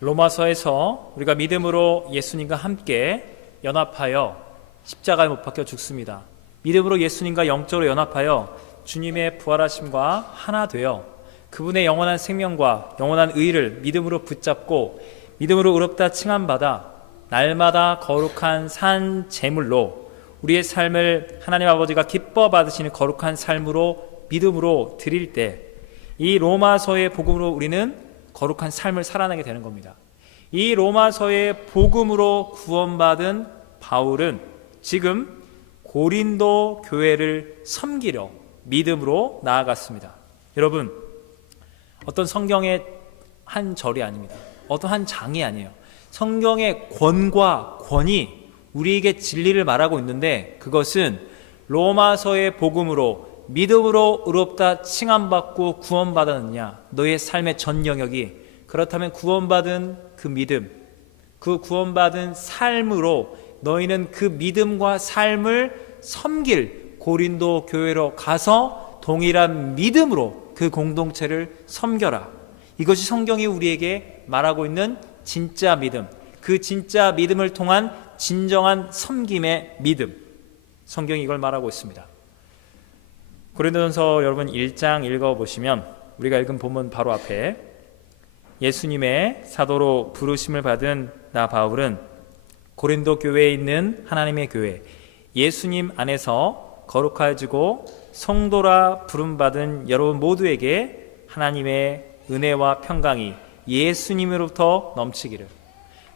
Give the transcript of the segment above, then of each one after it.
로마서에서 우리가 믿음으로 예수님과 함께 연합하여 십자가에 못 박혀 죽습니다. 믿음으로 예수님과 영적으로 연합하여 주님의 부활하심과 하나 되어 그분의 영원한 생명과 영원한 의를 믿음으로 붙잡고 믿음으로 의롭다 칭함받아 날마다 거룩한 산 제물로 우리의 삶을 하나님 아버지가 기뻐 받으시는 거룩한 삶으로 믿음으로 드릴 때 이 로마서의 복음으로 우리는 거룩한 삶을 살아내게 되는 겁니다. 이 로마서의 복음으로 구원받은 바울은 지금 고린도 교회를 섬기려 믿음으로 나아갔습니다. 여러분, 어떤 성경의 한 절이 아닙니다. 어떤 한 장이 아니에요. 성경의 권과 권이 우리에게 진리를 말하고 있는데 그것은 로마서의 복음으로 믿음으로 의롭다 칭함받고 구원받았느냐, 너의 삶의 전 영역이 그렇다면 구원받은 그 믿음, 그 구원받은 삶으로 너희는 그 믿음과 삶을 섬길 고린도 교회로 가서 동일한 믿음으로 그 공동체를 섬겨라. 이것이 성경이 우리에게 말하고 있는 진짜 믿음, 그 진짜 믿음을 통한 진정한 섬김의 믿음, 성경이 이걸 말하고 있습니다. 고린도전서 여러분 1장 읽어보시면 우리가 읽은 본문 바로 앞에 예수님의 사도로 부르심을 받은 나 바울은 고린도 교회에 있는 하나님의 교회 예수님 안에서 거룩해지고 성도라 부름받은 여러분 모두에게 하나님의 은혜와 평강이 예수님으로부터 넘치기를.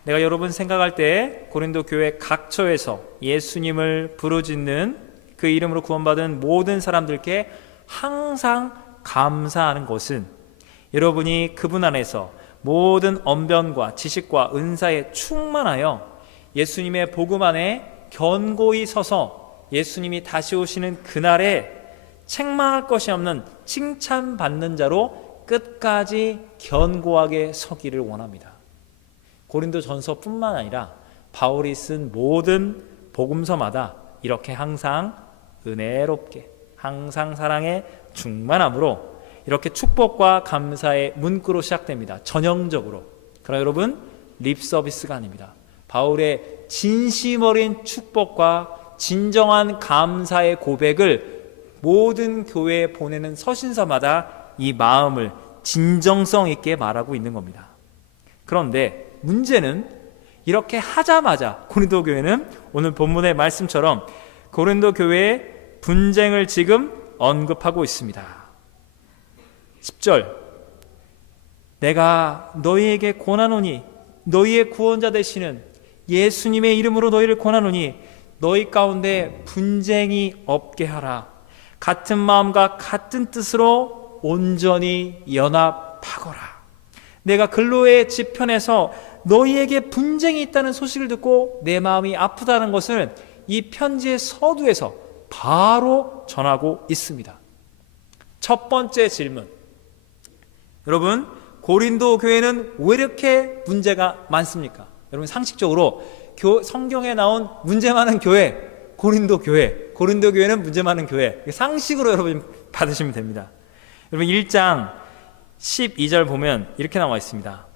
내가 여러분 생각할 때 고린도 교회 각처에서 예수님을 부르짖는 그 이름으로 구원받은 모든 사람들께 항상 감사하는 것은 여러분이 그분 안에서 모든 언변과 지식과 은사에 충만하여 예수님의 복음 안에 견고히 서서 예수님이 다시 오시는 그날에 책망할 것이 없는 칭찬받는 자로 끝까지 견고하게 서기를 원합니다. 고린도전서뿐만 아니라 바울이 쓴 모든 복음서마다 이렇게 항상 은혜롭게 항상 사랑에 충만함으로 이렇게 축복과 감사의 문구로 시작됩니다. 전형적으로. 그러나 여러분 립서비스가 아닙니다. 바울의 진심 어린 축복과 진정한 감사의 고백을 모든 교회에 보내는 서신서마다 이 마음을 진정성 있게 말하고 있는 겁니다. 그런데 문제는 이렇게 하자마자 고린도 교회는 오늘 본문의 말씀처럼 고린도 교회의 분쟁을 지금 언급하고 있습니다. 10절 내가 너희에게 권하노니 너희의 구원자 되시는 예수님의 이름으로 너희를 권하노니 너희 가운데 분쟁이 없게 하라. 같은 마음과 같은 뜻으로 온전히 연합하거라. 내가 근로의 지편에서 너희에게 분쟁이 있다는 소식을 듣고 내 마음이 아프다는 것을 이 편지의 서두에서 바로 전하고 있습니다. 첫 번째 질문. 여러분, 고린도 교회는 왜 이렇게 문제가 많습니까? 여러분 상식적으로 성경에 나온 문제 많은 교회, 고린도 교회는 문제 많은 교회. 상식으로 여러분 받으시면 됩니다. 여러분 1장 12절 보면 이렇게 나와 있습니다.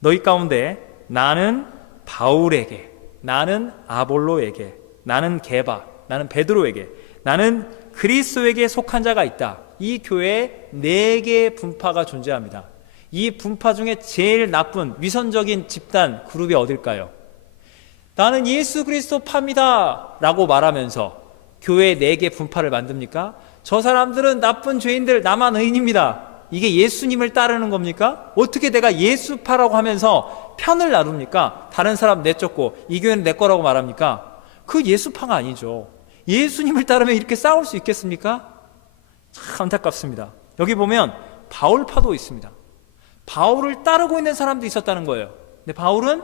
너희 가운데 나는 바울에게, 나는 아볼로에게, 나는 게바, 나는 베드로에게, 나는 그리스도에게 속한 자가 있다. 이 교회에 4개의 분파가 존재합니다. 이 분파 중에 제일 나쁜 위선적인 집단 그룹이 어딜까요? 나는 예수 그리스도 파입니다 라고 말하면서 교회에 4개 분파를 만듭니까? 저 사람들은 나쁜 죄인들, 나만 의인입니다. 이게 예수님을 따르는 겁니까? 어떻게 내가 예수파라고 하면서 편을 나눕니까? 다른 사람 내쫓고 이 교회는 내 거라고 말합니까? 그 예수파가 아니죠. 예수님을 따르면 이렇게 싸울 수 있겠습니까? 참 안타깝습니다. 여기 보면 바울파도 있습니다. 바울을 따르고 있는 사람도 있었다는 거예요. 근데 바울은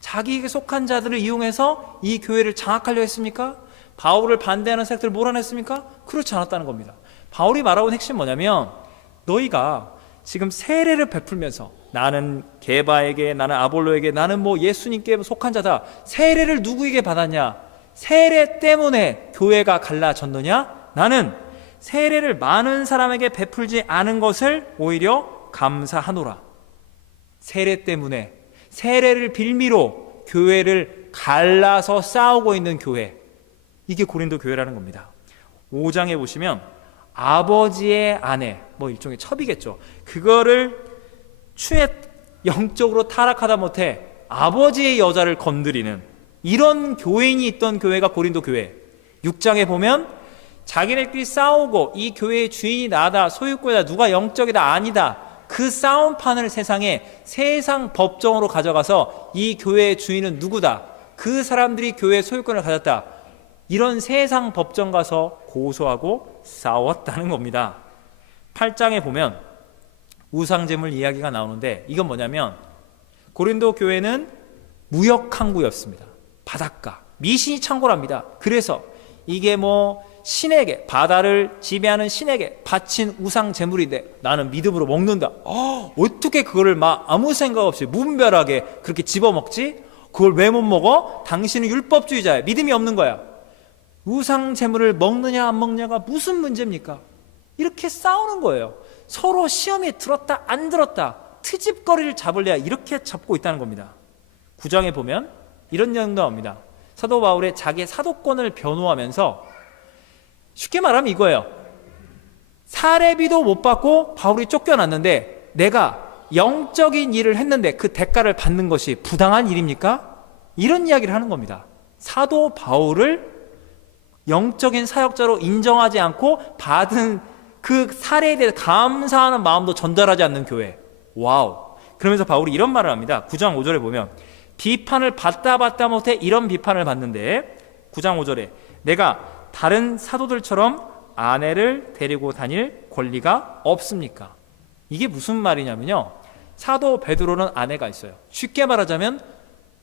자기에게 속한 자들을 이용해서 이 교회를 장악하려 했습니까? 바울을 반대하는 세력들을 몰아냈습니까? 그렇지 않았다는 겁니다. 바울이 말하고 있는 핵심은 뭐냐면 너희가 지금 세례를 베풀면서 나는 게바에게, 나는 아볼로에게, 나는 뭐 예수님께 속한 자다. 세례를 누구에게 받았냐? 세례 때문에 교회가 갈라졌느냐? 나는 세례를 많은 사람에게 베풀지 않은 것을 오히려 감사하노라. 세례 때문에, 세례를 빌미로 교회를 갈라서 싸우고 있는 교회, 이게 고린도 교회라는 겁니다. 5장에 보시면 아버지의 아내, 뭐 일종의 첩이겠죠. 그거를 영적으로 타락하다 못해 아버지의 여자를 건드리는 이런 교인이 있던 교회가 고린도 교회. 6장에 보면 자기네끼리 싸우고 이 교회의 주인이 나다, 소유권이다, 누가 영적이다, 아니다, 그 싸움판을 세상 법정으로 가져가서 이 교회의 주인은 누구다, 그 사람들이 교회의 소유권을 가졌다, 이런 세상 법정 가서 고소하고 싸웠다는 겁니다. 8장에 보면 우상제물 이야기가 나오는데, 이건 뭐냐면 고린도 교회는 무역항구였습니다. 바닷가, 미신이 창궐합니다. 그래서 이게 뭐 신에게, 바다를 지배하는 신에게 바친 우상제물인데 나는 믿음으로 먹는다. 어떻게 그거를 막 아무 생각 없이 무분별하게 그렇게 집어먹지? 그걸 왜 못 먹어? 당신은 율법주의자야. 믿음이 없는 거야. 우상제물을 먹느냐 안 먹느냐가 무슨 문제입니까? 이렇게 싸우는 거예요. 서로 시험에 들었다 안 들었다, 트집거리를 잡으려야 이렇게 잡고 있다는 겁니다. 9장에 보면 이런 내용도 나옵니다. 사도 바울의 자기의 사도권을 변호하면서, 쉽게 말하면 이거예요. 사례비도 못 받고 바울이 쫓겨났는데 내가 영적인 일을 했는데 그 대가를 받는 것이 부당한 일입니까? 이런 이야기를 하는 겁니다. 사도 바울을 영적인 사역자로 인정하지 않고 받은 그 사례에 대해 감사하는 마음도 전달하지 않는 교회. 와우. 그러면서 바울이 이런 말을 합니다. 9장 5절에 보면 비판을 받다 못해 이런 비판을 받는데, 9장 5절에 내가 다른 사도들처럼 아내를 데리고 다닐 권리가 없습니까? 이게 무슨 말이냐면요, 사도 베드로는 아내가 있어요. 쉽게 말하자면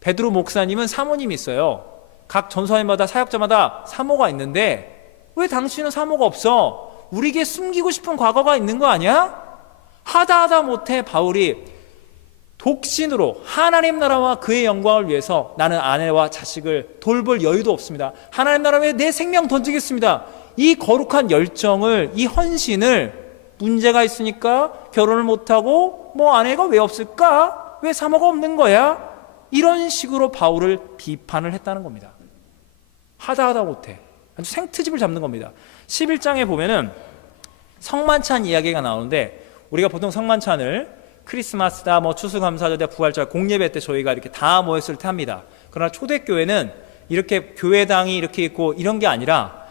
베드로 목사님은 사모님이 있어요. 각 전서인마다, 사역자마다 사모가 있는데 왜 당신은 사모가 없어? 우리에게 숨기고 싶은 과거가 있는 거 아니야? 하다 못해 바울이 독신으로 하나님 나라와 그의 영광을 위해서 나는 아내와 자식을 돌볼 여유도 없습니다. 하나님 나라 위해 내 생명 던지겠습니다. 이 거룩한 열정을, 이 헌신을, 문제가 있으니까 결혼을 못하고 뭐 아내가 왜 없을까? 왜 사모가 없는 거야? 이런 식으로 바울을 비판을 했다는 겁니다. 하다 못해 아주 생트집을 잡는 겁니다. 11장에 보면은 성만찬 이야기가 나오는데, 우리가 보통 성만찬을 크리스마스다, 뭐 추수감사절이다, 부활절, 공예배 때 저희가 이렇게 다 모였을 때 합니다. 그러나 초대교회는 이렇게 교회당이 이렇게 있고 이런 게 아니라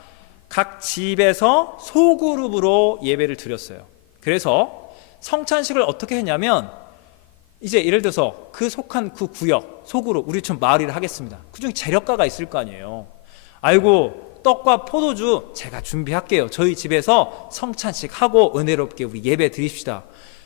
각 집에서 소그룹으로 예배를 드렸어요. 그래서 성찬식을 어떻게 했냐면, 이제 예를 들어서 그 속한 그 구역, 소그룹, 우리 좀 마을이라 하겠습니다. 그중에 재력가가 있을 거 아니에요. 아이고, 떡과 포도주 제가 준비할게요. 저희 집에서 성찬식 하고 은혜롭게 우리 예배 드립시다.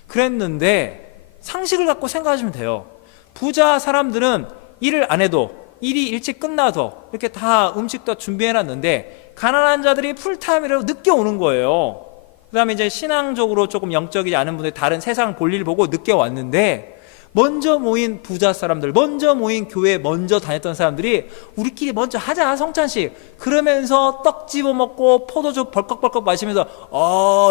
그랬는데 상식을 갖고 생각하시면 돼요. 부자 사람들은 일을 안 해도, 일이 일찍 끝나서 이렇게 다 음식도 준비해놨는데 가난한 자들이 풀타임이라고 늦게 오는 거예요. 그 다음에 이제 신앙적으로 조금 영적이지 않은 분들이 다른 세상 볼일 보고 늦게 왔는데, 먼저 모인 부자 사람들, 먼저 모인 교회 먼저 다녔던 사람들이 우리끼리 먼저 하자, 성찬식. 그러면서 떡 집어먹고 포도주 벌컥벌컥 마시면서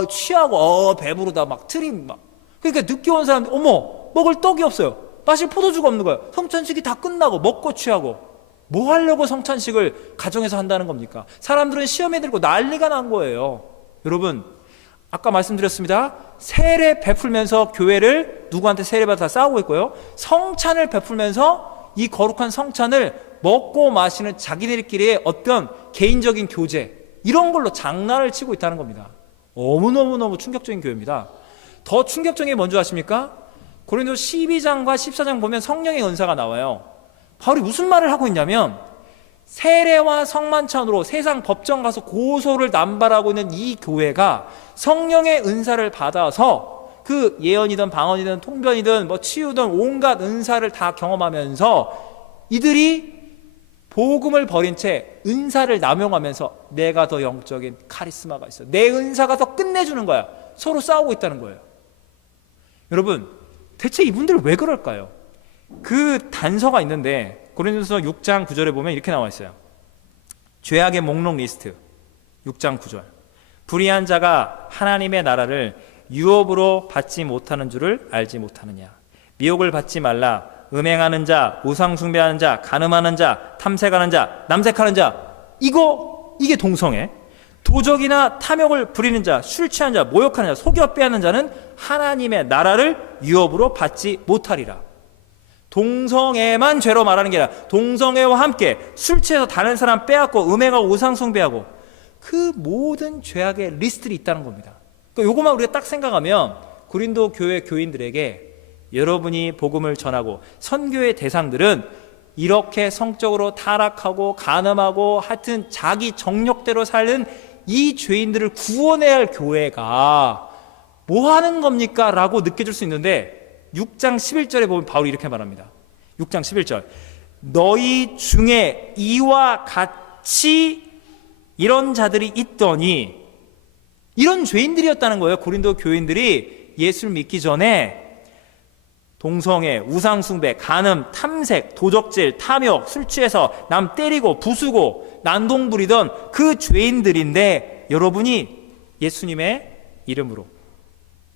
취하고 배부르다 막 트림 막. 그러니까 늦게 온 사람들, 어머, 먹을 떡이 없어요, 마실 포도주가 없는 거예요. 성찬식이 다 끝나고 먹고 취하고. 뭐 하려고 성찬식을 가정에서 한다는 겁니까? 사람들은 시험에 들고 난리가 난 거예요. 여러분, 아까 말씀드렸습니다. 세례 베풀면서 교회를 누구한테 세례받아 싸우고 있고요, 성찬을 베풀면서 이 거룩한 성찬을 먹고 마시는 자기들끼리의 어떤 개인적인 교제, 이런 걸로 장난을 치고 있다는 겁니다. 너무너무 충격적인 교회입니다. 더 충격적인 게 뭔지 아십니까? 고린도 12장과 14장 보면 성령의 은사가 나와요. 바울이 무슨 말을 하고 있냐면, 세례와 성만찬으로 세상 법정 가서 고소를 남발하고 있는 이 교회가 성령의 은사를 받아서 그 예언이든 방언이든 통변이든 뭐 치유든 온갖 은사를 다 경험하면서 이들이 복음을 버린 채 은사를 남용하면서 내가 더 영적인 카리스마가 있어, 내 은사가 더 끝내주는 거야. 서로 싸우고 있다는 거예요. 여러분, 대체 이분들 왜 그럴까요? 그 단서가 있는데 고린도서 6장 9절에 보면 이렇게 나와 있어요. 죄악의 목록 리스트 6장 9절. 불의한 자가 하나님의 나라를 유업으로 받지 못하는 줄을 알지 못하느냐. 미혹을 받지 말라. 음행하는 자, 우상 숭배하는 자, 간음하는 자, 탐색하는 자, 남색하는 자, 이게 동성애. 도적이나 탐욕을 부리는 자, 술 취한 자, 모욕하는 자, 속여 빼앗는 자는 하나님의 나라를 유업으로 받지 못하리라. 동성애만 죄로 말하는 게 아니라 동성애와 함께 술 취해서 다른 사람 빼앗고 음행하고 우상 숭배하고 그 모든 죄악의 리스트들이 있다는 겁니다. 그러니까 요것만 우리가 딱 생각하면 고린도 교회 교인들에게 여러분이 복음을 전하고 선교의 대상들은 이렇게 성적으로 타락하고 간음하고 하여튼 자기 정욕대로 사는 이 죄인들을 구원해야 할 교회가 뭐 하는 겁니까? 라고 느껴질 수 있는데 6장 11절에 보면 바울이 이렇게 말합니다. 6장 11절, 너희 중에 이와 같이 이런 자들이 있더니, 이런 죄인들이었다는 거예요. 고린도 교인들이 예수를 믿기 전에 동성애, 우상숭배, 간음, 탐색, 도적질, 탐욕, 술 취해서 남 때리고 부수고 난동 부리던 그 죄인들인데, 여러분이 예수님의 이름으로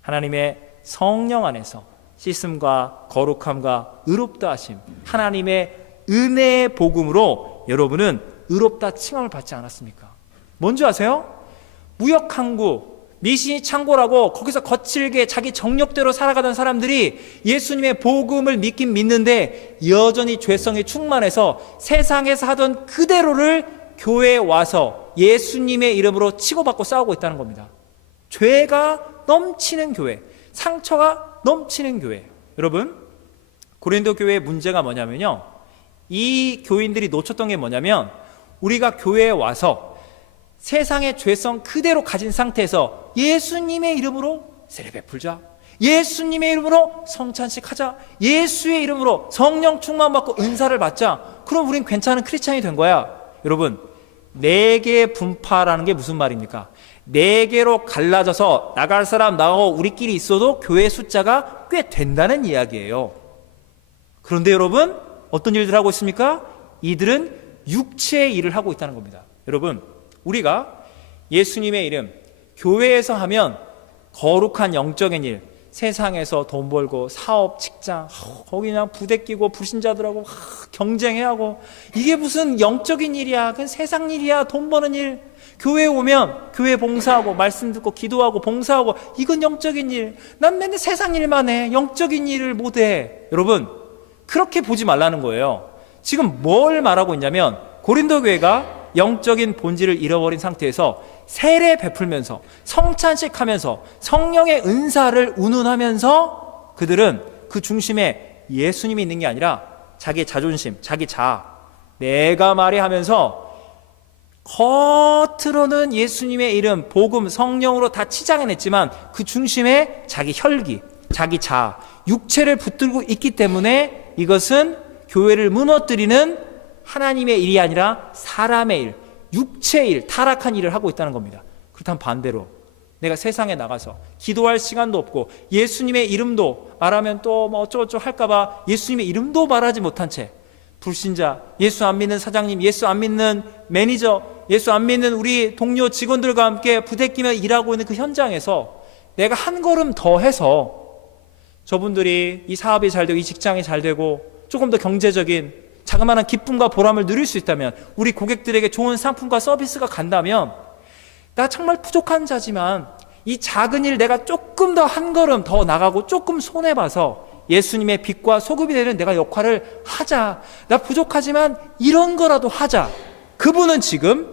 하나님의 성령 안에서 씻음과 거룩함과 의롭다 하심, 하나님의 은혜의 복음으로 여러분은 의롭다 칭함을 받지 않았습니까? 뭔지 아세요? 무역항구, 미신이 창고라고 거기서 거칠게 자기 정욕대로 살아가던 사람들이 예수님의 복음을 믿긴 믿는데 여전히 죄성이 충만해서 세상에서 하던 그대로를 교회에 와서 예수님의 이름으로 치고받고 싸우고 있다는 겁니다. 죄가 넘치는 교회, 상처가 넘치는 교회. 여러분, 고린도 교회의 문제가 뭐냐면요, 이 교인들이 놓쳤던 게 뭐냐면, 우리가 교회에 와서 세상의 죄성 그대로 가진 상태에서 예수님의 이름으로 세례 베풀자, 예수님의 이름으로 성찬식 하자, 예수의 이름으로 성령 충만 받고 은사를 받자, 그럼 우린 괜찮은 크리스찬이 된 거야. 여러분, 4개의 분파라는 게 무슨 말입니까? 4개로 갈라져서 나갈 사람 나가고 우리끼리 있어도 교회 숫자가 꽤 된다는 이야기예요. 그런데 여러분, 어떤 일들 하고 있습니까? 이들은 육체의 일을 하고 있다는 겁니다. 여러분, 우리가 예수님의 이름 교회에서 하면 거룩한 영적인 일, 세상에서 돈 벌고 사업, 직장, 거기 그냥 부대 끼고 불신자들하고 경쟁해야 하고, 이게 무슨 영적인 일이야? 그건 세상 일이야. 돈 버는 일. 교회에 오면 교회 봉사하고 말씀 듣고 기도하고 봉사하고, 이건 영적인 일. 난 맨날 세상 일만 해. 영적인 일을 못해. 여러분, 그렇게 보지 말라는 거예요. 지금 뭘 말하고 있냐면, 고린도 교회가 영적인 본질을 잃어버린 상태에서 세례 베풀면서 성찬식 하면서 성령의 은사를 운운하면서 그들은 그 중심에 예수님이 있는 게 아니라 자기의 자존심, 자기 자아, 내가 말이 하면서 겉으로는 예수님의 이름, 복음, 성령으로 다 치장해냈지만 그 중심에 자기 혈기, 자기 자아, 육체를 붙들고 있기 때문에 이것은 교회를 무너뜨리는 하나님의 일이 아니라 사람의 일, 육체의 일, 타락한 일을 하고 있다는 겁니다. 그렇다면 반대로 내가 세상에 나가서 기도할 시간도 없고 예수님의 이름도 말하면 또 뭐 어쩌고저쩌고 할까봐 예수님의 이름도 말하지 못한 채 불신자, 예수 안 믿는 사장님, 예수 안 믿는 매니저, 예수 안 믿는 우리 동료 직원들과 함께 부대끼며 일하고 있는 그 현장에서 내가 한 걸음 더 해서 저분들이 이 사업이 잘 되고 이 직장이 잘 되고 조금 더 경제적인 자그마한 기쁨과 보람을 누릴 수 있다면, 우리 고객들에게 좋은 상품과 서비스가 간다면, 나 정말 부족한 자지만 이 작은 일 내가 조금 더 한 걸음 더 나가고 조금 손해봐서 예수님의 빛과 소금이 되는 내가 역할을 하자. 나 부족하지만 이런 거라도 하자. 그분은 지금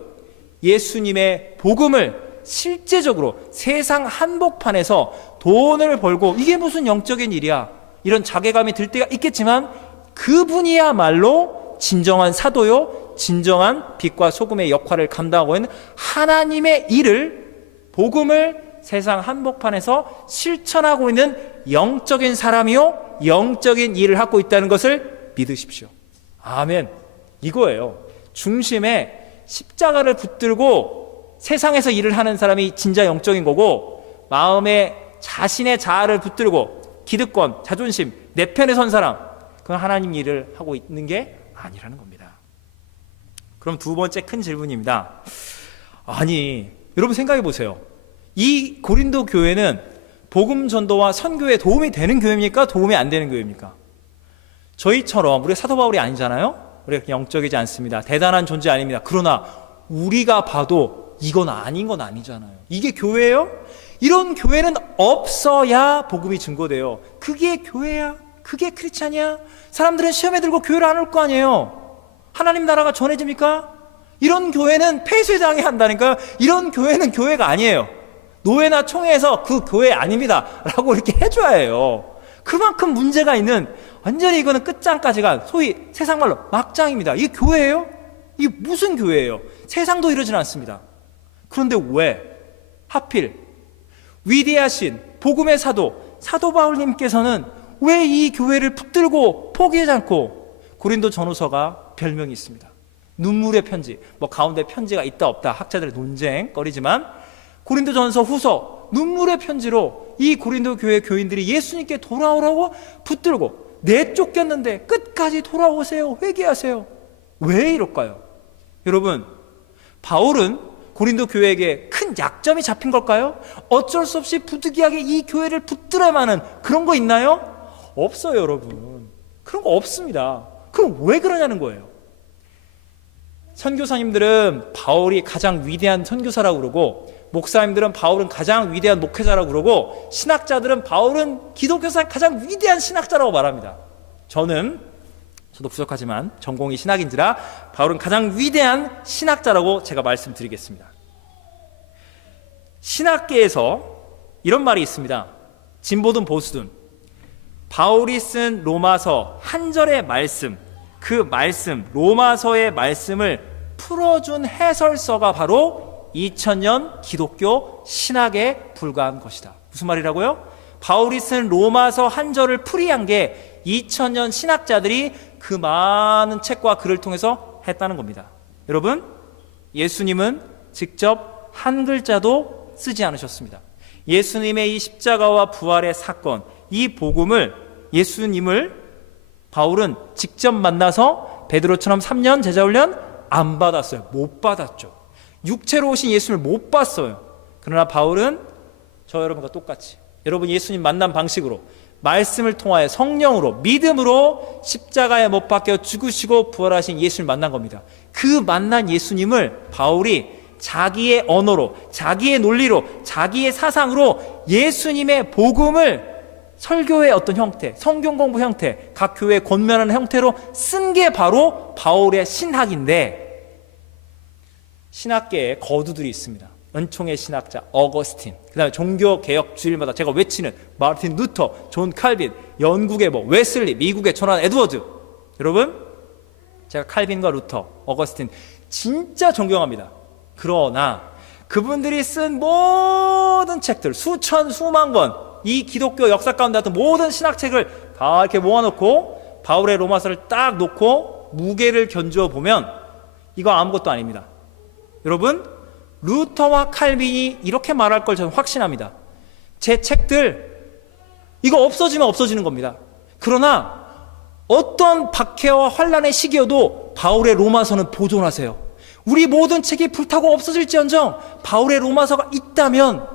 예수님의 복음을 실제적으로 세상 한복판에서 돈을 벌고, 이게 무슨 영적인 일이야, 이런 자괴감이 들 때가 있겠지만 그분이야말로 진정한 사도요, 진정한 빛과 소금의 역할을 감당하고 있는 하나님의 일을, 복음을 세상 한복판에서 실천하고 있는 영적인 사람이요, 영적인 일을 하고 있다는 것을 믿으십시오. 아멘. 이거예요. 중심에 십자가를 붙들고 세상에서 일을 하는 사람이 진짜 영적인 거고, 마음에 자신의 자아를 붙들고 기득권, 자존심, 내 편에 선 사람, 그건 하나님 일을 하고 있는 게 아니라는 겁니다. 그럼 두 번째 큰 질문입니다. 아니, 여러분 생각해 보세요. 이 고린도 교회는 복음 전도와 선교에 도움이 되는 교회입니까? 도움이 안 되는 교회입니까? 저희처럼 우리가 사도 바울이 아니잖아요. 우리가 영적이지 않습니다. 대단한 존재 아닙니다. 그러나 우리가 봐도 이건 아닌 건 아니잖아요. 이게 교회예요? 이런 교회는 없어야 복음이 증거돼요. 그게 교회야? 그게 크리스찬이야? 사람들은 시험에 들고 교회를 안 올 거 아니에요. 하나님 나라가 전해집니까? 이런 교회는 폐쇄당해야 한다니까요. 이런 교회는 교회가 아니에요. 노회나 총회에서 그 교회 아닙니다 라고 이렇게 해줘야 해요. 그만큼 문제가 있는, 완전히 이거는 끝장까지 간, 소위 세상말로 막장입니다. 이게 교회예요? 이게 무슨 교회예요? 세상도 이러진 않습니다. 그런데 왜 하필 위대하신 복음의 사도 바울님께서는 왜 이 교회를 붙들고 포기하지 않고, 고린도 전후서가 별명이 있습니다. 눈물의 편지. 뭐 가운데 편지가 있다 없다 학자들의 논쟁거리지만, 고린도 전서 후서 눈물의 편지로 이 고린도 교회 교인들이 예수님께 돌아오라고 붙들고, 내쫓겼는데 끝까지 돌아오세요, 회개하세요. 왜 이럴까요? 여러분, 바울은 고린도 교회에게 큰 약점이 잡힌 걸까요? 어쩔 수 없이 부득이하게 이 교회를 붙들어야만 하는 그런 거 있나요? 없어요, 여러분. 그런 거 없습니다. 그럼 왜 그러냐는 거예요. 선교사님들은 바울이 가장 위대한 선교사라고 그러고, 목사님들은 바울은 가장 위대한 목회자라고 그러고, 신학자들은 바울은 기독교상 가장 위대한 신학자라고 말합니다. 저도 부족하지만 전공이 신학인지라 바울은 가장 위대한 신학자라고 제가 말씀드리겠습니다. 신학계에서 이런 말이 있습니다. 진보든 보수든 바울이 쓴 로마서 한 절의 말씀, 그 말씀, 로마서의 말씀을 풀어준 해설서가 바로 2000년 기독교 신학에 불과한 것이다. 무슨 말이라고요? 바울이 쓴 로마서 한 절을 풀이한 게 2000년 신학자들이 그 많은 책과 글을 통해서 했다는 겁니다. 여러분, 예수님은 직접 한 글자도 쓰지 않으셨습니다. 예수님의 이 십자가와 부활의 사건, 이 복음을, 예수님을 바울은 직접 만나서 베드로처럼 3년 제자훈련 안 받았어요. 못 받았죠. 육체로 오신 예수님을 못 봤어요. 그러나 바울은 저 여러분과 똑같이, 여러분 예수님 만난 방식으로, 말씀을 통하여 성령으로, 믿음으로 십자가에 못 박혀 죽으시고 부활하신 예수님을 만난 겁니다. 그 만난 예수님을 바울이 자기의 언어로, 자기의 논리로, 자기의 사상으로 예수님의 복음을 설교의 어떤 형태, 성경 공부 형태, 각 교회에 권면하는 형태로 쓴 게 바로 바울의 신학인데, 신학계에 거두들이 있습니다. 은총의 신학자 어거스틴, 그 다음에 종교개혁 주일마다 제가 외치는 마르틴 루터, 존 칼빈, 영국의 웨슬리, 미국의 존 에드워드. 여러분, 제가 칼빈과 루터, 어거스틴 진짜 존경합니다. 그러나 그분들이 쓴 모든 책들, 수천 수만 권, 이 기독교 역사 가운데 나왔던 모든 신학책을 다 이렇게 모아놓고 바울의 로마서를 딱 놓고 무게를 견주어 보면 이거 아무것도 아닙니다. 여러분, 루터와 칼빈이 이렇게 말할 걸 저는 확신합니다. 제 책들 이거 없어지면 없어지는 겁니다. 그러나 어떤 박해와 환란의 시기여도 바울의 로마서는 보존하세요. 우리 모든 책이 불타고 없어질지언정 바울의 로마서가 있다면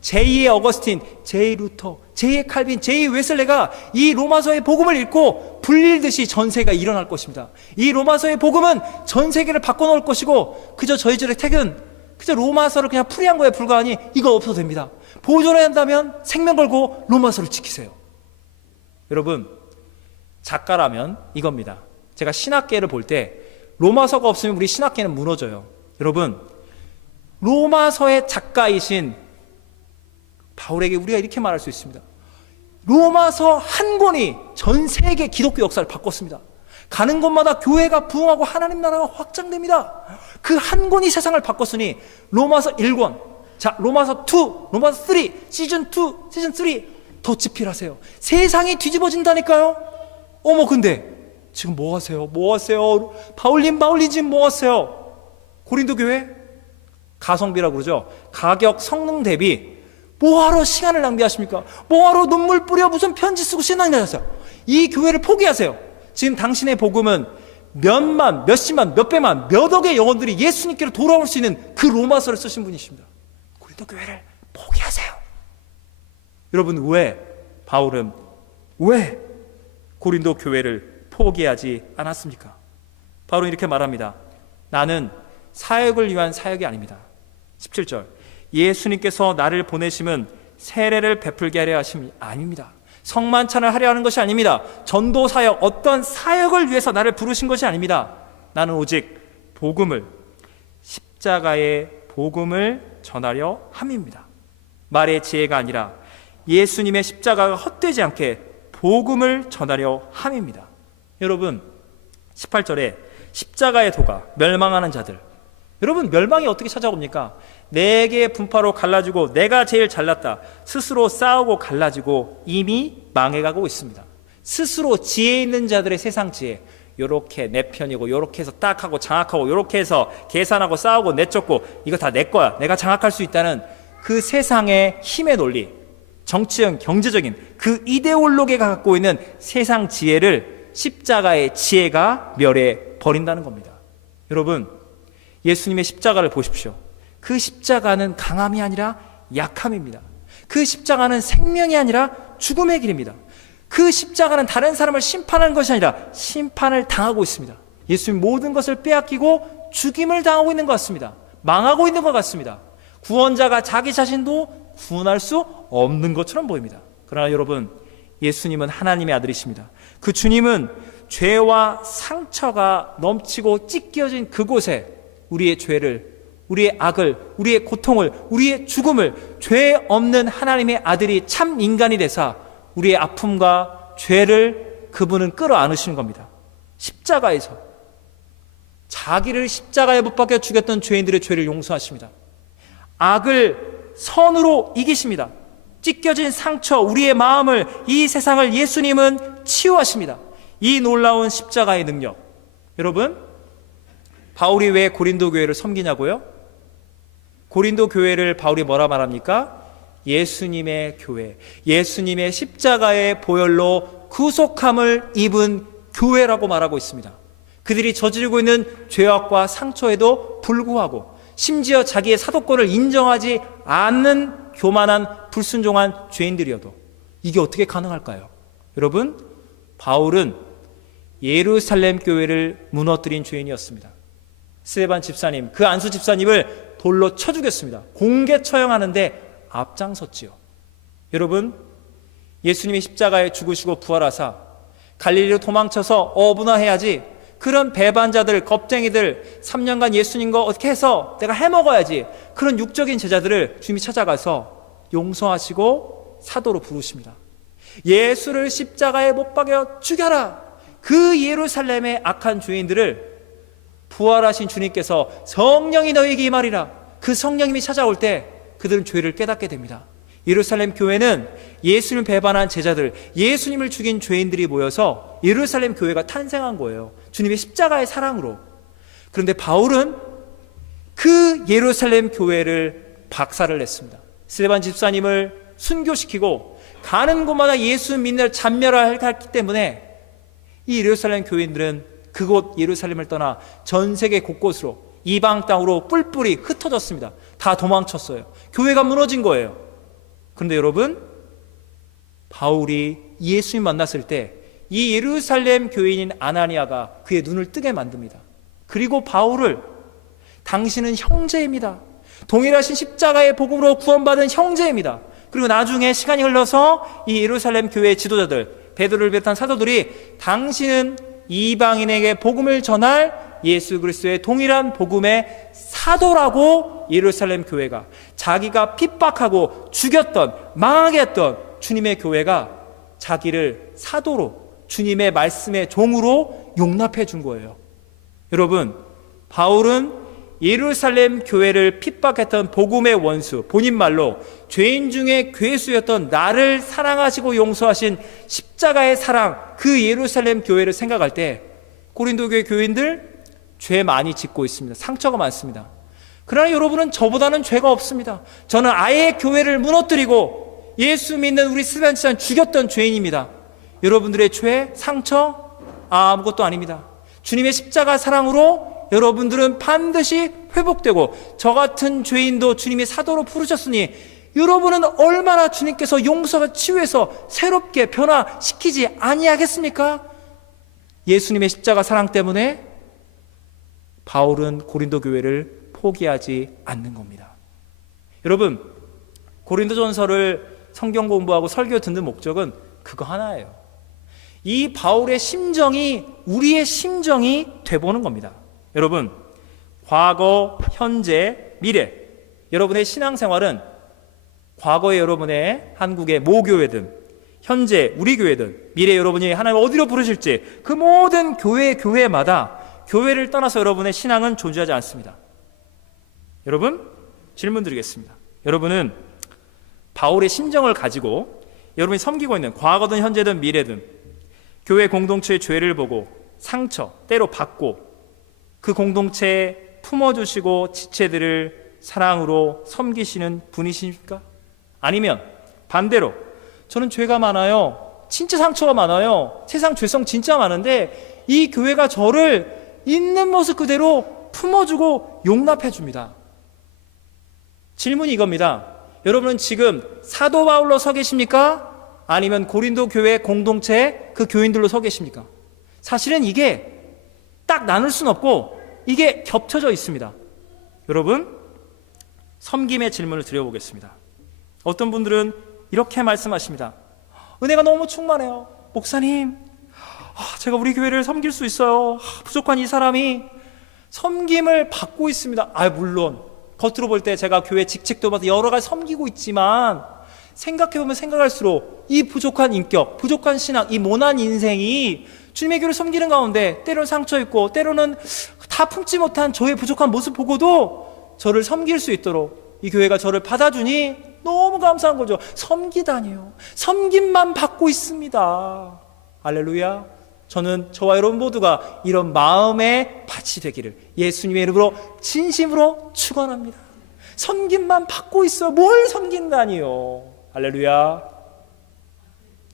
제2의 어거스틴, 제2 루터, 제2의 칼빈, 제2 웨슬레가 이 로마서의 복음을 읽고 불릴듯이 전세가 일어날 것입니다. 이 로마서의 복음은 전 세계를 바꿔놓을 것이고, 그저 저희들의 책은 그저 로마서를 그냥 풀이한 거에 불과하니 이거 없어도 됩니다. 보존해야 한다면 생명 걸고 로마서를 지키세요. 여러분, 작가라면 이겁니다. 제가 신학계를 볼 때 로마서가 없으면 우리 신학계는 무너져요. 여러분, 로마서의 작가이신 바울에게 우리가 이렇게 말할 수 있습니다. 로마서 한 권이 전 세계 기독교 역사를 바꿨습니다. 가는 곳마다 교회가 부흥하고 하나님 나라가 확장됩니다. 그 한 권이 세상을 바꿨으니 로마서 1권, 자 로마서 2, 로마서 3, 시즌 2, 시즌 3 더 집필하세요. 세상이 뒤집어진다니까요. 어머, 근데 지금 뭐 하세요? 뭐 하세요? 바울님 지금 뭐 하세요? 고린도 교회 가성비라고 그러죠. 가격 성능 대비 뭐하러 시간을 낭비하십니까? 뭐하러 눈물 뿌려 무슨 편지 쓰고 신앙이 나셨어요? 이 교회를 포기하세요. 지금 당신의 복음은 몇만, 몇십만, 몇백만, 몇 억의 영혼들이 예수님께로 돌아올 수 있는 그 로마서를 쓰신 분이십니다. 고린도 교회를 포기하세요. 여러분, 왜 바울은 왜 고린도 교회를 포기하지 않았습니까? 바울은 이렇게 말합니다. 나는 사역을 위한 사역이 아닙니다. 17절, 예수님께서 나를 보내심은 세례를 베풀게 하려 하심이 아닙니다. 성만찬을 하려 하는 것이 아닙니다. 전도 사역, 어떤 사역을 위해서 나를 부르신 것이 아닙니다. 나는 오직 복음을, 십자가의 복음을 전하려 함입니다. 말의 지혜가 아니라 예수님의 십자가가 헛되지 않게 복음을 전하려 함입니다. 여러분, 18절에 십자가의 도가 멸망하는 자들, 여러분, 멸망이 어떻게 찾아옵니까? 네 개의 분파로 갈라지고 내가 제일 잘났다, 스스로 싸우고 갈라지고 이미 망해가고 있습니다. 스스로 지혜 있는 자들의 세상 지혜, 요렇게 내 편이고 요렇게 해서 딱 하고 장악하고 요렇게 해서 계산하고 싸우고 내쫓고 이거 다 내 거야, 내가 장악할 수 있다는 그 세상의 힘의 논리, 정치적, 경제적인 그 이데올로기가 갖고 있는 세상 지혜를 십자가의 지혜가 멸해 버린다는 겁니다. 여러분, 예수님의 십자가를 보십시오. 그 십자가는 강함이 아니라 약함입니다. 그 십자가는 생명이 아니라 죽음의 길입니다. 그 십자가는 다른 사람을 심판하는 것이 아니라 심판을 당하고 있습니다. 예수님 모든 것을 빼앗기고 죽임을 당하고 있는 것 같습니다. 망하고 있는 것 같습니다. 구원자가 자기 자신도 구원할 수 없는 것처럼 보입니다. 그러나 여러분, 예수님은 하나님의 아들이십니다. 그 주님은 죄와 상처가 넘치고 찢겨진 그곳에 우리의 죄를, 우리의 악을, 우리의 고통을, 우리의 죽음을 죄 없는 하나님의 아들이 참 인간이 되사 우리의 아픔과 죄를 그분은 끌어안으시는 겁니다. 십자가에서 자기를 십자가에 못 박혀 죽였던 죄인들의 죄를 용서하십니다. 악을 선으로 이기십니다. 찢겨진 상처, 우리의 마음을, 이 세상을 예수님은 치유하십니다. 이 놀라운 십자가의 능력, 여러분, 바울이 왜 고린도 교회를 섬기냐고요? 고린도 교회를 바울이 뭐라 말합니까? 예수님의 교회, 예수님의 십자가의 보혈로 구속함을 입은 교회라고 말하고 있습니다. 그들이 저지르고 있는 죄악과 상처에도 불구하고 심지어 자기의 사도권을 인정하지 않는 교만한 불순종한 죄인들이어도 이게 어떻게 가능할까요? 여러분, 바울은 예루살렘 교회를 무너뜨린 죄인이었습니다. 스데반 집사님, 그 안수 집사님을 돌로 쳐 죽였습니다. 공개 처형하는데 앞장섰지요. 여러분, 예수님이 십자가에 죽으시고 부활하사 갈릴리로 도망쳐서 어분화해야지, 그런 배반자들, 겁쟁이들, 3년간 예수님과 어떻게 해서 내가 해먹어야지, 그런 육적인 제자들을 주님이 찾아가서 용서하시고 사도로 부르십니다. 예수를 십자가에 못 박여 죽여라. 그 예루살렘의 악한 죄인들을 부활하신 주님께서 성령이 너희에게 임하리라, 그 성령님이 찾아올 때 그들은 죄를 깨닫게 됩니다. 예루살렘 교회는 예수님을 배반한 제자들, 예수님을 죽인 죄인들이 모여서 예루살렘 교회가 탄생한 거예요. 주님의 십자가의 사랑으로. 그런데 바울은 그 예루살렘 교회를 박살을 냈습니다. 스데반 집사님을 순교시키고 가는 곳마다 예수 믿는 잔멸하기 때문에 이 예루살렘 교인들은 그곳 예루살렘을 떠나 전 세계 곳곳으로 이방 땅으로 뿔뿔이 흩어졌습니다. 다 도망쳤어요. 교회가 무너진 거예요. 그런데 여러분, 바울이 예수님 만났을 때 이 예루살렘 교인인 아나니아가 그의 눈을 뜨게 만듭니다. 그리고 바울을, 당신은 형제입니다, 동일하신 십자가의 복음으로 구원받은 형제입니다. 그리고 나중에 시간이 흘러서 이 예루살렘 교회의 지도자들, 베드로를 비롯한 사도들이 당신은 이방인에게 복음을 전할 예수 그리스도의 동일한 복음의 사도라고, 예루살렘 교회가 자기가 핍박하고 죽였던, 망하게 했던 주님의 교회가 자기를 사도로, 주님의 말씀의 종으로 용납해 준 거예요. 여러분, 바울은 예루살렘 교회를 핍박했던 복음의 원수, 본인 말로 죄인 중에 괴수였던 나를 사랑하시고 용서하신 십자가의 사랑, 그 예루살렘 교회를 생각할 때 고린도 교회 교인들 죄 많이 짓고 있습니다. 상처가 많습니다. 그러나 여러분은 저보다는 죄가 없습니다. 저는 아예 교회를 무너뜨리고 예수 믿는 우리 스데반 집사님 죽였던 죄인입니다. 여러분들의 죄, 상처 아무것도 아닙니다. 주님의 십자가 사랑으로 여러분들은 반드시 회복되고, 저 같은 죄인도 주님이 사도로 부르셨으니 여러분은 얼마나 주님께서 용서와 치유해서 새롭게 변화시키지 아니하겠습니까? 예수님의 십자가 사랑 때문에 바울은 고린도 교회를 포기하지 않는 겁니다. 여러분, 고린도전서를 성경 공부하고 설교 듣는 목적은 그거 하나예요. 이 바울의 심정이 우리의 심정이 돼보는 겁니다. 여러분, 과거, 현재, 미래, 여러분의 신앙생활은 과거에 여러분의 한국의 모 교회든, 현재 우리 교회든, 미래 여러분이 하나님 어디로 부르실지 그 모든 교회마다 교회를 떠나서 여러분의 신앙은 존재하지 않습니다. 여러분, 질문 드리겠습니다. 여러분은 바울의 심정을 가지고 여러분이 섬기고 있는 과거든 현재든 미래든 교회 공동체의 죄를 보고 상처, 때로 받고 그 공동체에 품어주시고 지체들을 사랑으로 섬기시는 분이십니까? 아니면 반대로 저는 죄가 많아요, 진짜 상처가 많아요, 세상 죄성 진짜 많은데 이 교회가 저를 있는 모습 그대로 품어주고 용납해 줍니다. 질문이 이겁니다. 여러분은 지금 사도 바울로 서 계십니까? 아니면 고린도 교회 공동체 그 교인들로 서 계십니까? 사실은 이게 딱 나눌 수는 없고 이게 겹쳐져 있습니다. 여러분, 섬김의 질문을 드려보겠습니다. 어떤 분들은 이렇게 말씀하십니다. 은혜가 너무 충만해요. 목사님, 제가 우리 교회를 섬길 수 있어요. 부족한 이 사람이 섬김을 받고 있습니다. 물론 겉으로 볼 때 제가 교회 직책도 받아 여러 가지 섬기고 있지만 생각해보면 생각할수록 이 부족한 인격, 부족한 신앙, 이 모난 인생이 주님의 교회를 섬기는 가운데 때로는 상처 있고 때로는 다 품지 못한 저의 부족한 모습 보고도 저를 섬길 수 있도록 이 교회가 저를 받아주니 너무 감사한 거죠. 섬기다니요. 섬김만 받고 있습니다. 할렐루야. 저는 저와 여러분 모두가 이런 마음의 밭이 되기를 예수님의 이름으로 진심으로 축원합니다. 섬김만 받고 있어요. 뭘 섬긴다니요. 할렐루야.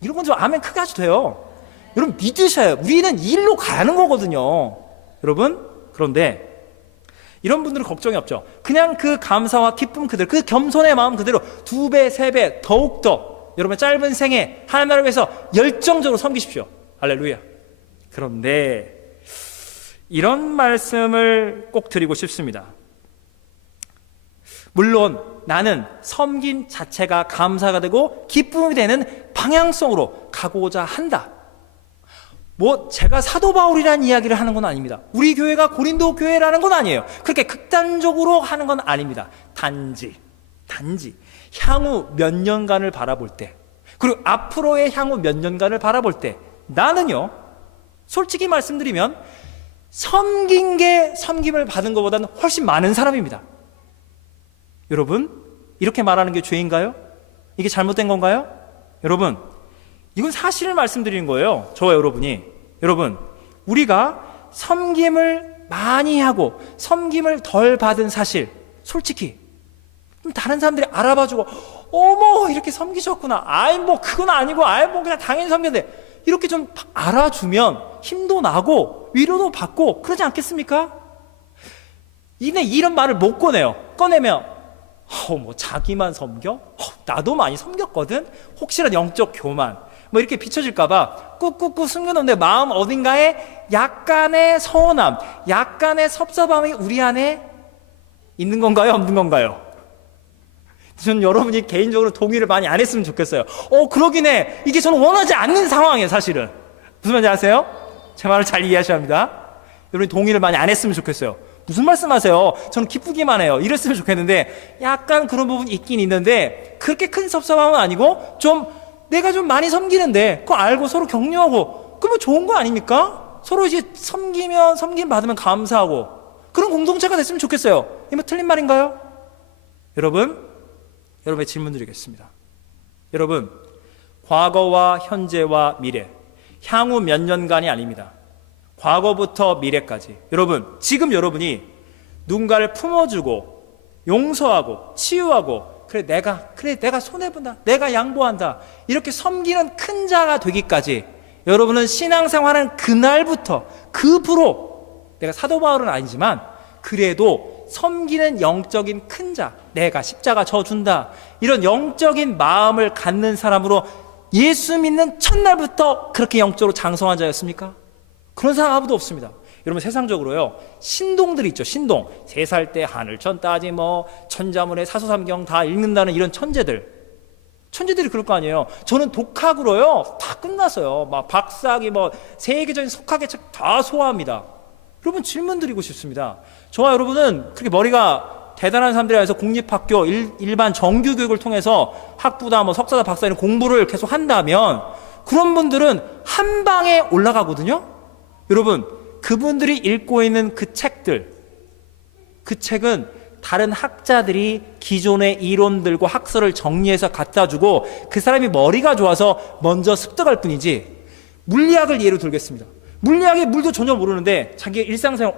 이런 건 좀 아멘 크게 하셔도 돼요. 여러분 믿으셔요. 우리는 일로 가는 거거든요. 여러분, 그런데 이런 분들은 걱정이 없죠. 그냥 그 감사와 기쁨 그대로, 그 겸손의 마음 그대로 2배, 3배 더욱더 여러분의 짧은 생에 하나님 나라를 위해서 열정적으로 섬기십시오. 할렐루야. 그런데 이런 말씀을 꼭 드리고 싶습니다. 물론 나는 섬김 자체가 감사가 되고 기쁨이 되는 방향성으로 가고자 한다. 제가 사도 바울이라는 이야기를 하는 건 아닙니다. 우리 교회가 고린도 교회라는 건 아니에요. 그렇게 극단적으로 하는 건 아닙니다. 단지 향후 몇 년간을 바라볼 때, 그리고 앞으로의 향후 몇 년간을 바라볼 때 나는요, 솔직히 말씀드리면 섬긴 게 섬김을 받은 것보다는 훨씬 많은 사람입니다. 여러분, 이렇게 말하는 게 죄인가요? 이게 잘못된 건가요? 여러분, 이건 사실을 말씀드리는 거예요. 저와 여러분이. 여러분, 우리가 섬김을 많이 하고 섬김을 덜 받은 사실, 솔직히 다른 사람들이 알아봐주고 어머 이렇게 섬기셨구나, 그건 아니고 그냥 당연히 섬겼는데 이렇게 좀 알아주면 힘도 나고 위로도 받고 그러지 않겠습니까? 이런 말을 못 꺼내면 자기만 섬겨? 나도 많이 섬겼거든? 혹시라도 영적 교만 이렇게 비춰질까봐 꾹꾹꾹 숨겨놓는데 마음 어딘가에 약간의 서운함, 약간의 섭섭함이 우리 안에 있는 건가요? 없는 건가요? 저는 여러분이 개인적으로 동의를 많이 안 했으면 좋겠어요. 그러긴 해. 이게 저는 원하지 않는 상황이에요, 사실은. 무슨 말인지 아세요? 제 말을 잘 이해하셔야 합니다. 여러분이 동의를 많이 안 했으면 좋겠어요. 무슨 말씀하세요? 저는 기쁘기만 해요. 이랬으면 좋겠는데 약간 그런 부분이 있긴 있는데 그렇게 큰 섭섭함은 아니고 내가 좀 많이 섬기는데 그거 알고 서로 격려하고 그러면 좋은 거 아닙니까? 서로 이제 섬김 받으면 감사하고 그런 공동체가 됐으면 좋겠어요. 이거 틀린 말인가요? 여러분의 질문 드리겠습니다. 여러분, 과거와 현재와 미래, 향후 몇 년간이 아닙니다. 과거부터 미래까지. 여러분, 지금 여러분이 누군가를 품어주고 용서하고 치유하고 내가 손해본다, 내가 양보한다, 이렇게 섬기는 큰 자가 되기까지 여러분은 신앙생활은 그날부터 내가 사도 바울은 아니지만 그래도 섬기는 영적인 큰 자, 내가 십자가 져준다, 이런 영적인 마음을 갖는 사람으로 예수 믿는 첫날부터 그렇게 영적으로 장성한 자였습니까? 그런 사람 아무도 없습니다. 여러분, 세상적으로요, 신동들이 있죠. 신동. 3살 때 하늘천 따지 뭐 천자문의 사소삼경 다 읽는다는 이런 천재들이 그럴 거 아니에요. 저는 독학으로요 다 끝났어요. 막 박사학위 뭐 세계적인 석학의 책 다 소화합니다. 여러분, 질문 드리고 싶습니다. 저와 여러분은 그렇게 머리가 대단한 사람들이 아니라서 공립학교 일반 정규교육을 통해서 학부다 뭐 석사다 박사 이런 공부를 계속 한다면 그런 분들은 한 방에 올라가거든요. 여러분, 그분들이 읽고 있는 그 책들, 그 책은 다른 학자들이 기존의 이론들과 학설을 정리해서 갖다 주고 그 사람이 머리가 좋아서 먼저 습득할 뿐이지, 물리학을 예로 들겠습니다. 물리학의 물도 전혀 모르는데 자기의 일상생활,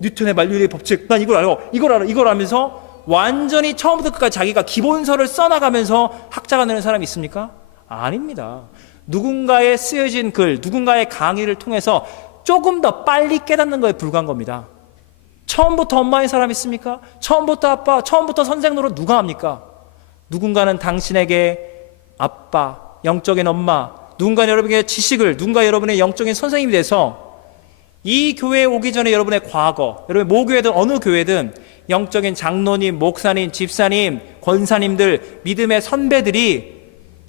뉴턴의 만유인의 법칙, 난 이걸 하면서 완전히 처음부터 끝까지 자기가 기본서를 써나가면서 학자가 되는 사람이 있습니까? 아닙니다. 누군가의 쓰여진 글, 누군가의 강의를 통해서 조금 더 빨리 깨닫는 거에 불과한 겁니다. 처음부터 엄마인 사람 있습니까? 처음부터 아빠, 처음부터 선생 노릇 누가 합니까? 누군가는 당신에게 아빠, 영적인 엄마, 누군가 여러분에게 지식을, 누군가 여러분의 영적인 선생님이 돼서 이 교회에 오기 전에 여러분의 과거, 여러분 모교회든 어느 교회든 영적인 장로님, 목사님, 집사님, 권사님들, 믿음의 선배들이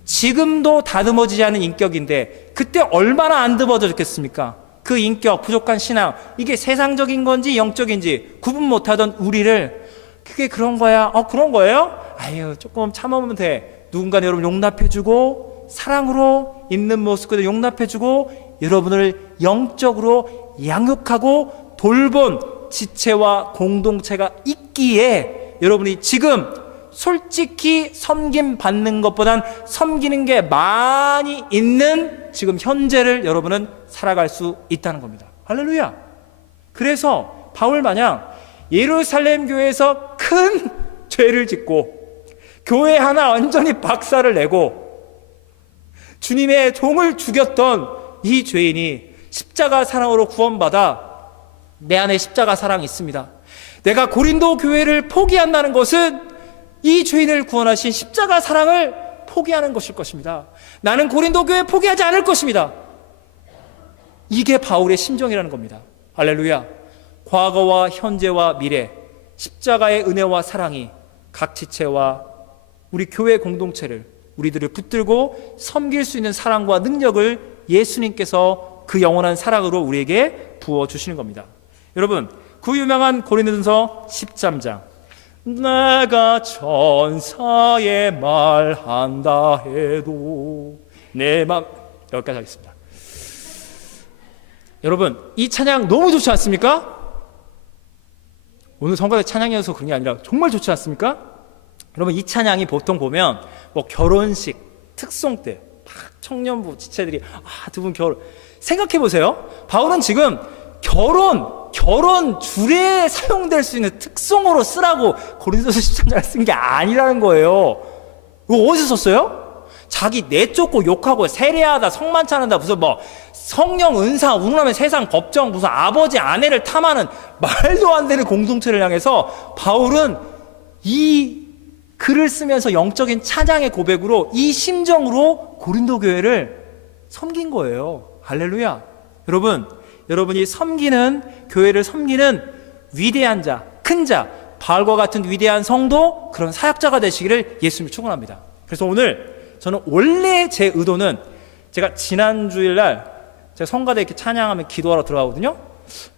지금도 다듬어지지 않은 인격인데 그때 얼마나 안 다듬어졌겠습니까? 그 인격, 부족한 신앙, 이게 세상적인 건지 영적인지 구분 못하던 우리를 그게 그런 거야? 그런 거예요? 아유, 조금 참아보면 돼. 누군가 여러분 용납해주고 사랑으로 있는 모습 그대로 용납해주고 여러분을 영적으로 양육하고 돌본 지체와 공동체가 있기에 여러분이 지금 솔직히 섬김 받는 것보단 섬기는 게 많이 있는 지금 현재를 여러분은 살아갈 수 있다는 겁니다. 할렐루야. 그래서 바울 마냥 예루살렘 교회에서 큰 죄를 짓고 교회 하나 완전히 박살을 내고 주님의 종을 죽였던 이 죄인이 십자가 사랑으로 구원받아 내 안에 십자가 사랑이 있습니다. 내가 고린도 교회를 포기한다는 것은 이 죄인을 구원하신 십자가 사랑을 포기하는 것일 것입니다. 나는 고린도 교회 포기하지 않을 것입니다. 이게 바울의 심정이라는 겁니다. 할렐루야. 과거와 현재와 미래, 십자가의 은혜와 사랑이 각 지체와 우리 교회 공동체를, 우리들을 붙들고 섬길 수 있는 사랑과 능력을 예수님께서 그 영원한 사랑으로 우리에게 부어주시는 겁니다. 여러분, 그 유명한 고린도전서 13장, 내가 천사의 말한다 해도 내 맘, 여기까지 하겠습니다. 여러분, 이 찬양 너무 좋지 않습니까? 오늘 성가대 찬양이어서 그런 게 아니라 정말 좋지 않습니까? 여러분, 이 찬양이 보통 보면 뭐 결혼식, 특송 때 청년부 지체들이 두 분 결혼, 생각해 보세요. 바울은 지금 결혼 주례에 사용될 수 있는 특송으로 쓰라고 고린도서 13장을 쓴 게 아니라는 거예요. 이거 어디서 썼어요? 자기 내쫓고 욕하고 세례하다, 성만찬한다, 무슨 뭐 성령 은사, 운운하면 세상 법정, 무슨 아버지 아내를 탐하는 말도 안 되는 공동체를 향해서 바울은 이 글을 쓰면서 영적인 찬양의 고백으로 이 심정으로 고린도 교회를 섬긴 거예요. 할렐루야. 여러분이 섬기는, 교회를 섬기는 위대한 자, 큰 자, 바울과 같은 위대한 성도, 그런 사역자가 되시기를 예수님을 축원합니다. 그래서 오늘 저는 원래 제 의도는, 제가 지난 주일날 제가 성가대 이렇게 찬양하면 기도하러 들어가거든요.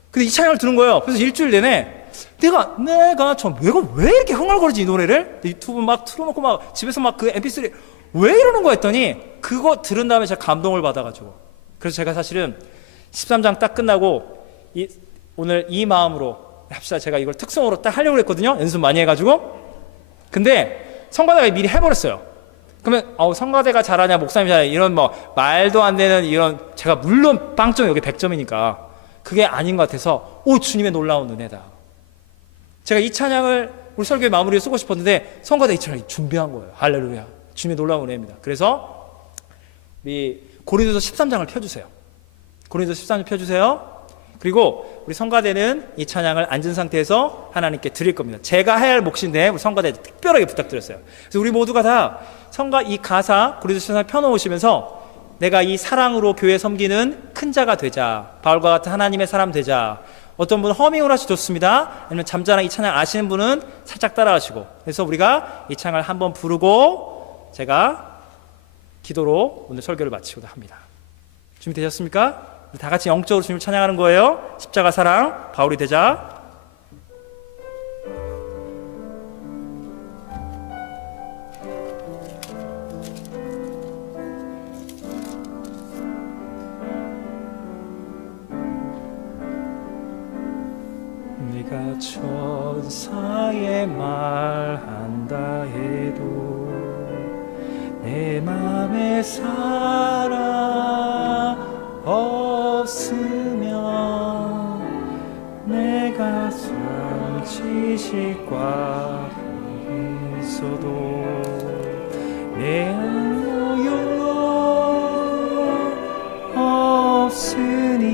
근데 이 찬양을 들은 거예요. 그래서 일주일 내내 내가 왜 이렇게 흥얼거리지 이 노래를? 유튜브 막 틀어놓고 막 집에서 막 그 mp3 왜 이러는 거 했더니 그거 들은 다음에 제가 감동을 받아가지고, 그래서 제가 사실은 13장 딱 끝나고 오늘 이 마음으로 합시다, 제가 이걸 특성으로 딱 하려고 했거든요. 연습 많이 해가지고. 근데 성가대가 미리 해버렸어요. 그러면 성가대가 잘하냐, 목사님이 잘하냐, 이런 뭐 말도 안 되는 이런, 제가 물론 빵점 여기 100점이니까 그게 아닌 것 같아서 주님의 놀라운 은혜다. 제가 이 찬양을 우리 설교의 마무리에 쓰고 싶었는데 성가대 이 찬양을 준비한 거예요. 할렐루야. 주님의 놀라운 은혜입니다. 그래서 우리 고린도서 13장을 펴주세요. 고린도서 13장 펴주세요. 그리고 우리 성가대는 이 찬양을 앉은 상태에서 하나님께 드릴 겁니다. 제가 해야 할 몫인데 우리 성가대 특별하게 부탁드렸어요. 그래서 우리 모두가 다 이 가사 고린도전서 펴놓으시면서 내가 이 사랑으로 교회 섬기는 큰 자가 되자, 바울과 같은 하나님의 사람 되자. 어떤 분은 허밍을 하셔도 좋습니다. 아니면 잠자랑 이 찬양 아시는 분은 살짝 따라하시고. 그래서 우리가 이 찬양을 한번 부르고 제가 기도로 오늘 설교를 마치고자 합니다. 준비되셨습니까? 다 같이 영적으로 주님을 찬양하는 거예요. 십자가 사랑, 바울이 되자. 네가 천사의 말한다 해도 내 맘에 사랑 없으면 내 가슴 지식과 있어도 내 모여 없으니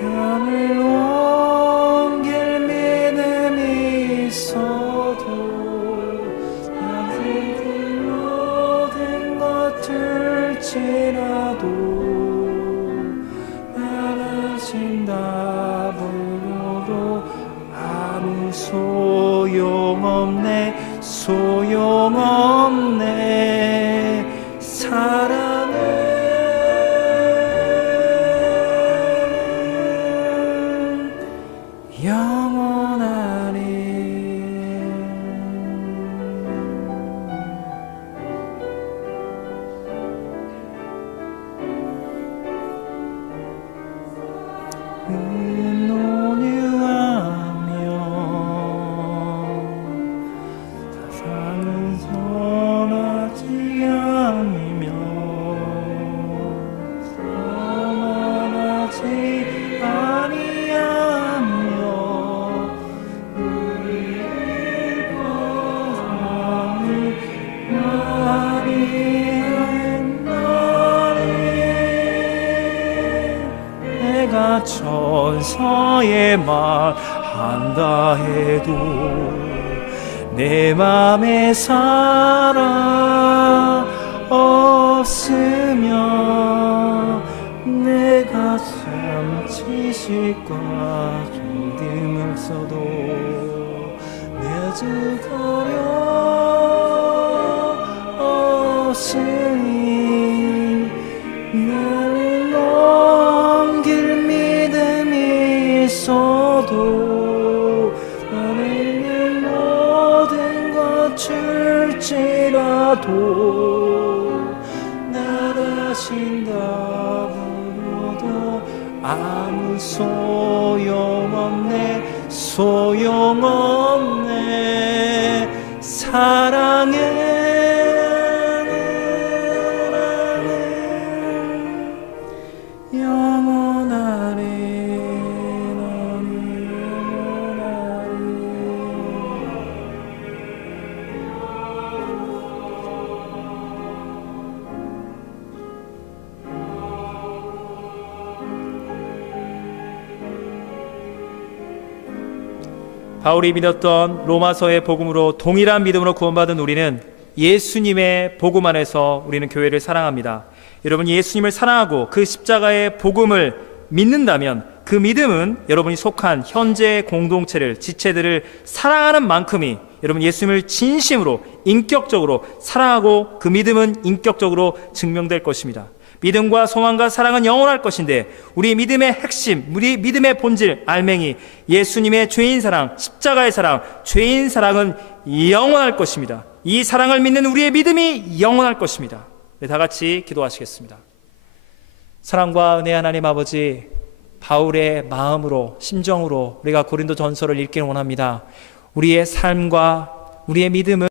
향을 옮길 믿음이 있어도 나의 모든 것들지라도 나가신다 불러도 아무 소용없네 사랑은 영원하리. 온유하며 사랑은 선하지 않으며 선하지 아니하며 우리의 바람을 많이 했나니 내가 천사의 말 한다 해도 내 맘에 사랑 없으면 내 가슴 지식과 믿음을 써도 내주거려 없으니 나를 넘길 믿음이 있어도 나를 모든 것 줄지라도 나가신다 불러도 아무 소용없네 사랑은 영원하리. 바울이 믿었던 로마서의 복음으로 동일한 믿음으로 구원받은 우리는 예수님의 복음 안에서 우리는 교회를 사랑합니다. 여러분, 예수님을 사랑하고 그 십자가의 복음을 믿는다면 그 믿음은 여러분이 속한 현재 공동체를, 지체들을 사랑하는 만큼이 여러분 예수님을 진심으로 인격적으로 사랑하고 그 믿음은 인격적으로 증명될 것입니다. 믿음과 소망과 사랑은 영원할 것인데 우리 믿음의 핵심, 우리 믿음의 본질, 알맹이 예수님의 죄인 사랑, 십자가의 사랑, 죄인 사랑은 영원할 것입니다. 이 사랑을 믿는 우리의 믿음이 영원할 것입니다. 네, 다 같이 기도하시겠습니다. 사랑과 은혜 하나님 아버지, 바울의 마음으로, 심정으로 우리가 고린도 전서를 읽기를 원합니다. 우리의 삶과 우리의 믿음은